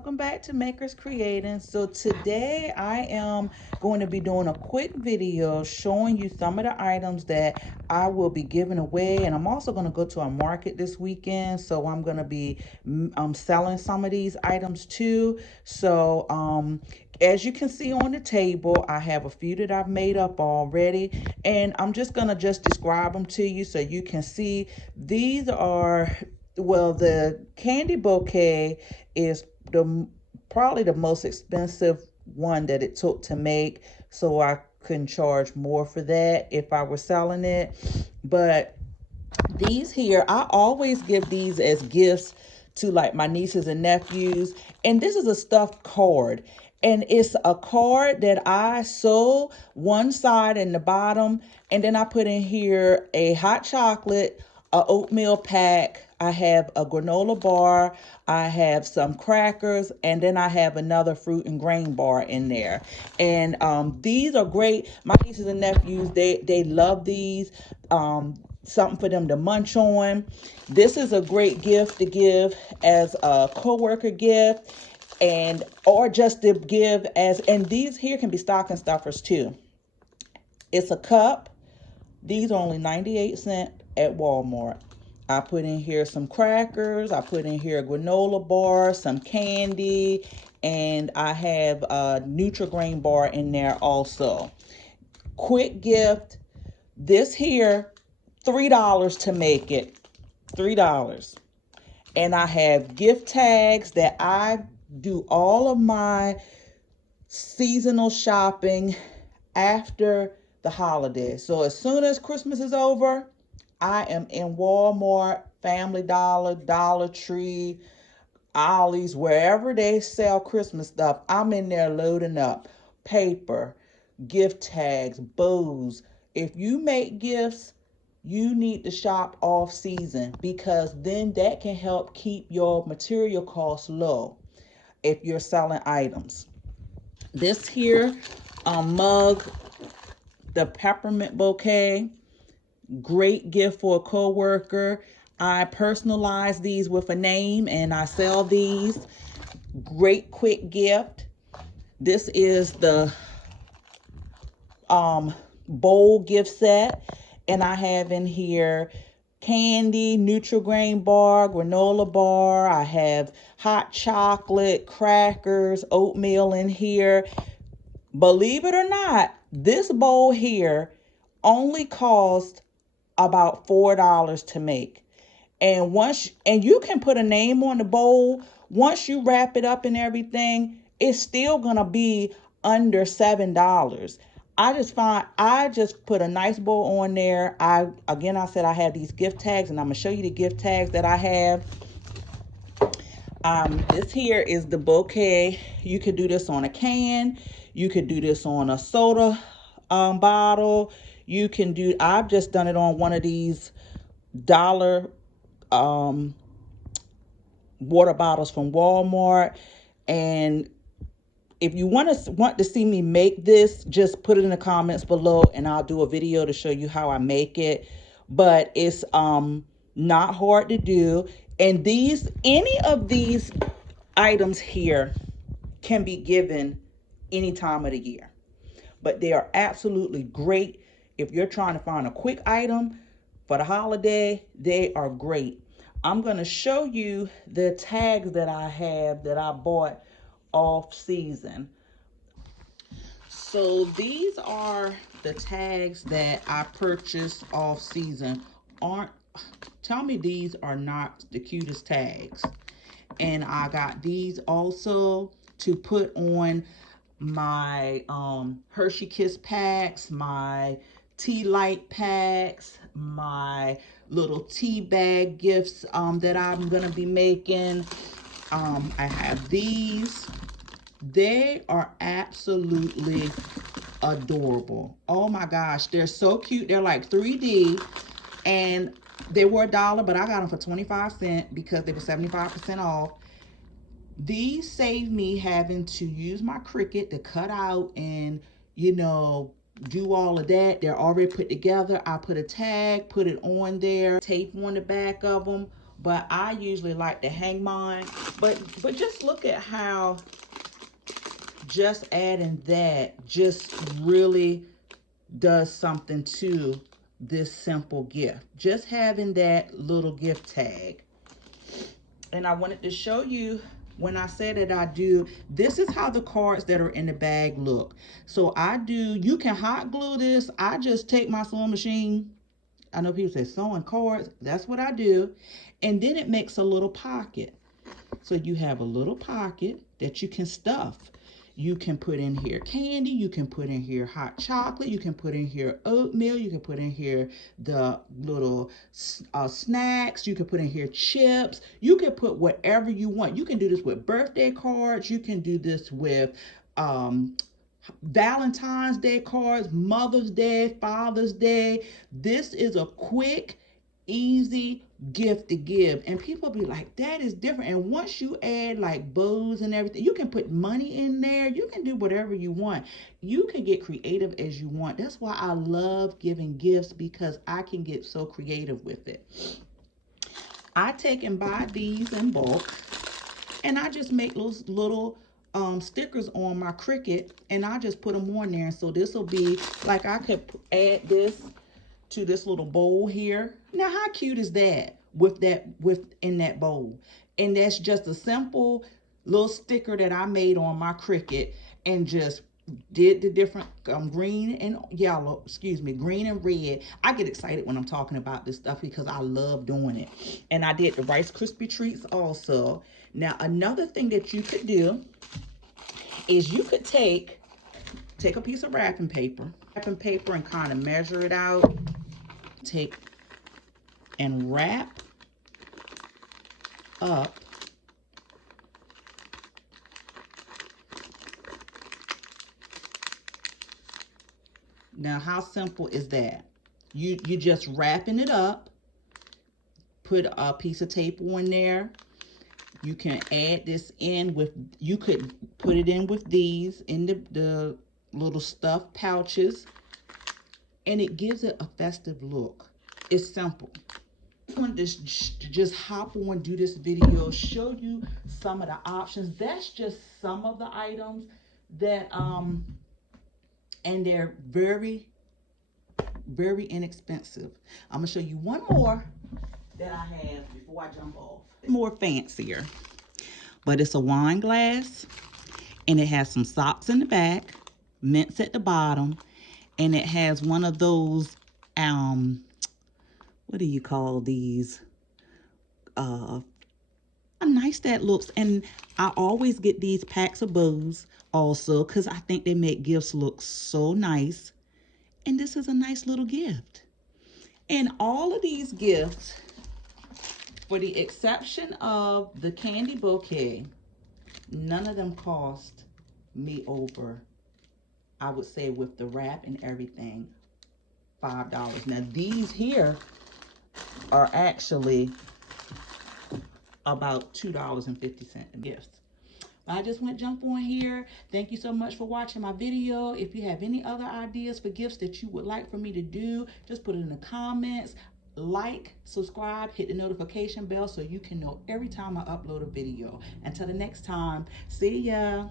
welcome back to Makers Creating. So today I am going to be doing a quick video showing you some of the items that I will be giving away, and I'm also going to go to a market this weekend, so I'm going to be selling some of these items too. So as you can see on the table, I have a few that I've made up already, and I'm just going to describe them to you so you can see. These are, well, the candy bouquet is the probably the most expensive one that it took to make, so I couldn't charge more for that if I were selling it. But these here, I always give these as gifts to like my nieces and nephews. And this is a stuffed card. And it's a card that I sew one side and the bottom. And then I put in here a hot chocolate, a oatmeal pack. I have a granola bar. I have some crackers. And then I have another fruit and grain bar in there. And these are great. My nieces and nephews, they love these. Something for them to munch on. This is a great gift to give as a coworker gift, and or just to give as, and these here can be stocking stuffers too. It's a cup. These are only 98 cents at Walmart. I put in here some crackers. I put in here a granola bar, some candy, and I have a Nutri-Grain bar in there also. Quick gift. This here, $3 to make it. $3. And I have gift tags that I do all of my seasonal shopping after the holidays. So as soon as Christmas is over, I am in Walmart, Family Dollar, Dollar Tree, Ollie's, wherever they sell Christmas stuff. I'm in there loading up paper, gift tags, bows. If you make gifts, you need to shop off season, because then that can help keep your material costs low if you're selling items. This here mug, the peppermint bouquet, great gift for a coworker. I personalize these with a name and I sell these. Great quick gift. This is the bowl gift set, and I have in here candy, Nutri-Grain bar, granola bar. I have hot chocolate, crackers, oatmeal in here. Believe it or not, this bowl here only cost about $4 to make. And you can put a name on the bowl. Once you wrap it up and everything, it's still gonna be under $7. I just put a nice bowl on there. I said I have these gift tags, and I'm gonna show you the gift tags that I have. This here is the bouquet. You could do this on a can. You could do this on a soda bottle. I've just done it on one of these dollar water bottles from Walmart. And if you want to see me make this, just put it in the comments below and I'll do a video to show you how I make it. But it's not hard to do. And any of these items here can be given any time of the year. But they are absolutely great if you're trying to find a quick item for the holiday. They are great. I'm going to show you the tags that I have that I bought off season. So these are the tags that I purchased off season. Tell me these are not the cutest tags. And I got these also to put on my Hershey Kiss packs, my tea light packs, my little tea bag gifts that I'm gonna be making. I have these. They are absolutely adorable. Oh my gosh, they're so cute. They're like 3D, and they were $1, but I got them for 25 cents because they were 75% off. These save me having to use my Cricut to cut out and, do all of that. They're already put together. I put a tag, put it on there, tape on the back of them. but I usually like to hang mine. But just look at how just adding that just really does something to this simple gift. Just having that little gift tag. And I wanted to show you when I said that I do, this is how the cards that are in the bag look. So I do, you can hot glue this. I just take my sewing machine. I know people say sewing cards. That's what I do. And then it makes a little pocket. So you have a little pocket that you can stuff. You can put in here candy, you can put in here hot chocolate, you can put in here oatmeal, you can put in here the little snacks, you can put in here chips, you can put whatever you want. You can do this with birthday cards, you can do this with Valentine's Day cards, Mother's Day, Father's Day. This is a quick, easy gift to give. And people be like, that is different. And once you add like bows and everything, you can put money in there. You can do whatever you want. You can get creative as you want. That's why I love giving gifts, because I can get so creative with it. I take and buy these in bulk, and I just make those little stickers on my Cricut, and I just put them on there. So this will be like, I could add this to this little bowl here. Now how cute is that within that bowl? And that's just a simple little sticker that I made on my Cricut, and just did the different green and yellow, excuse me, green and red. I get excited when I'm talking about this stuff because I love doing it. And I did the Rice Krispie treats also. Now another thing that you could do is you could take a piece of wrapping paper and kind of measure it out. Take and wrap up now. How simple is that? You just wrapping it up, put a piece of tape on there. You can add this in with, you could put it in with these in the little stuffed pouches, and it gives it a festive look. It's simple. I wanted to just hop on, do this video, show you some of the options. That's just some of the items that and they're very, very inexpensive. I'm gonna show you one more that I have before I jump off. More fancier, but it's a wine glass, and it has some socks in the back, mints at the bottom, and it has one of those what do you call these, how nice that looks. And I always get these packs of bows also, because I think they make gifts look so nice. And this is a nice little gift. And all of these gifts, for the exception of the candy bouquet, none of them cost me over, I would say with the wrap and everything, $5. Now these here are actually about $2.50 in gifts. I just went jump on here. Thank you so much for watching my video. If you have any other ideas for gifts that you would like for me to do, just put it in the comments. Like, subscribe, hit the notification bell so you can know every time I upload a video. Until the next time, see ya.